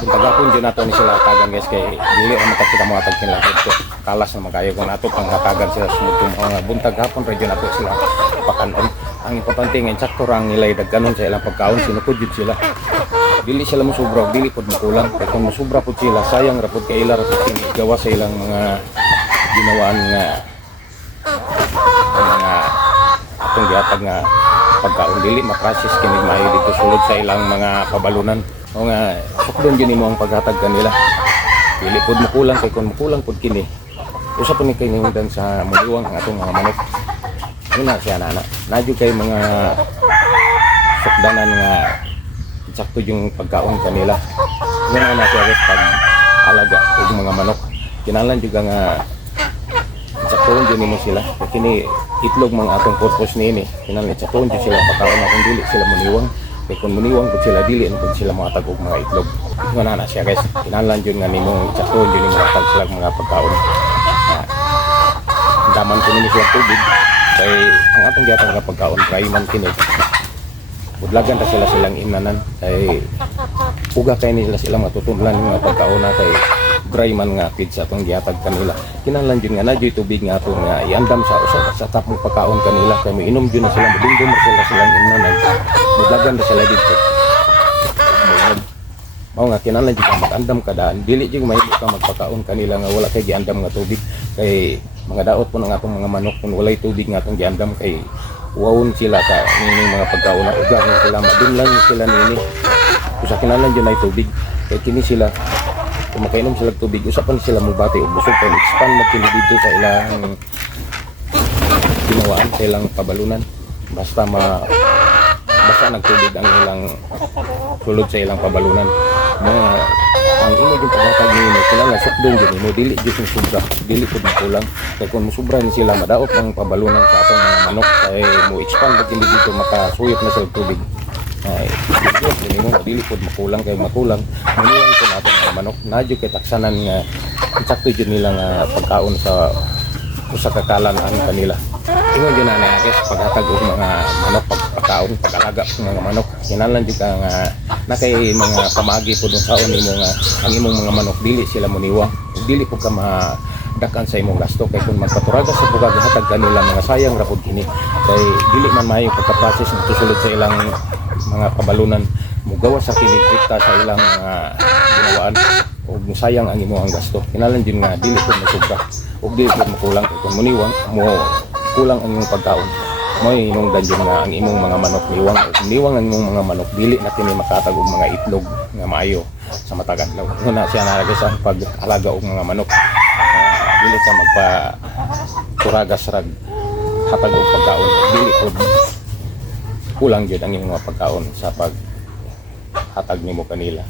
Tagapon dyan nato ni sila tagan guys kay dili ra man kita mga tagkin lang dito. Kalas na magayo kung nato pang hatagan sila sumutong mga buntag hapon radyo nato sila pakanon. Ang importante nga sakto ra ang nilay dagganon sa ilang pagkaon sinukod jud sila. Dili sila musubra, dili pod makulang. Kay kung musubra pod sila sayang ra pod kay ila ra pod gawa sa ilang mga ginawaan nga mga atong gihatag nga pagkaon dili ma-process kini maayo dito sulod sa ilang mga pabalunan. O nga sukdon gyud nimo ang paghatag kanila. Dili pod makulang kay kung makulang pod kini. Usa pa ni kay ningdan sa muliwang ang atong mga manok. Una siya nana. Nadyo kay mga sukdanan nga sakto yung pagkaon kanila. Yan na siya guys pag alaga og mga manok. Kinahanglan juga nga saktuon dyan mo sila. Kini itlog mga atong purpose niini. Kinahanglan saktuon dyan sila pagkaon akong dili sila muniwang. Kaya kung muniwang kung sila dili kung sila mga tagog mga itlog. Yan na siya guys. Kinahanglan dyan nga nimong saktuon dyan yung mga tag sila mga pagkaon. Daman ko nini siya tubig. Kaya ang atong gihatag nga pagkaon dry man kini. Budlagan ta sila silang inanan kay uga kay nila silang matutunlan yung mga pagkaon na kay dry man nga feed sa atong gihatag kanila. Kinahanglan jud nga nadyoy tubig nga ato nga iandam sa tapong pagkaon kanila kay miinom jud na sila madungdum sila silang inanan. Budlagan ta sila dito. Mao nga kinahanglan jud ka mag-andam kada dili jud mahimo ka magpakaon kanila nga wala kay giandam nga tubig kay mga daot po ng atong mga manok kung walay tubig nga atong giandam kay wawon sila ka nini mga pagkaon na uga sila madunlan sila nini usa kinahanglan jud ay tubig kay kini sila kung makainom sila tubig usa pa sila mobati ug busog kay expand mo kini dito sa ilang ginawaan sa ilang pabalunan basta nagtubig ang ilang sulod sa ilang pabalunan mga ang imo yung paghatag nimo kinahanglan sukdon jud mo dili jud yung sobra dili pud makulang kay kung musubra ni sila madaot ang pabalunan sa atong mga manok kay mo expand pag hindi dito makasuyop na sa tubig ay dili mo dili pud makulang kay makulang muniwang ko atong mga manok nadyo kay taksanan nga sakto jud nila nga pagkaon sa usa ka kalan-an kanila. Ingon yun na guys, paghatag og mga manok, pagpakaon, pag-alaga ng mga manok. Kinahanglan jud ka nga nakay mga pamagi po dun saon nimo nga ang imong mga manok dili sila muniwang. Dili po ka madakan sa imong gasto kay kung magpaturaga sa bugag hatag kanila mga sayang ra pud kini. Kay dili man maayo pagka-process dito sulod sa ilang mga pabalunan mugawa sa kinikita sa ilang mga ginawaan ug sayang ang imong gasto. Kinahanglan jud nga dili pud masubra ug dili pud makulang kay kung muniwang mo kulang ang imong pagkaon mo hinungdan jud nga ang imong mga manok niwang ang imong mga manok dili na kini makatag og mga itlog nga maayo sa matag adlaw. Una siya na sa pag-alaga og mga manok dili ka magpa turagas rag hatag og pagkaon dili pud kulang jud ang imong mga pagkaon sa pag hatag nimo kanila.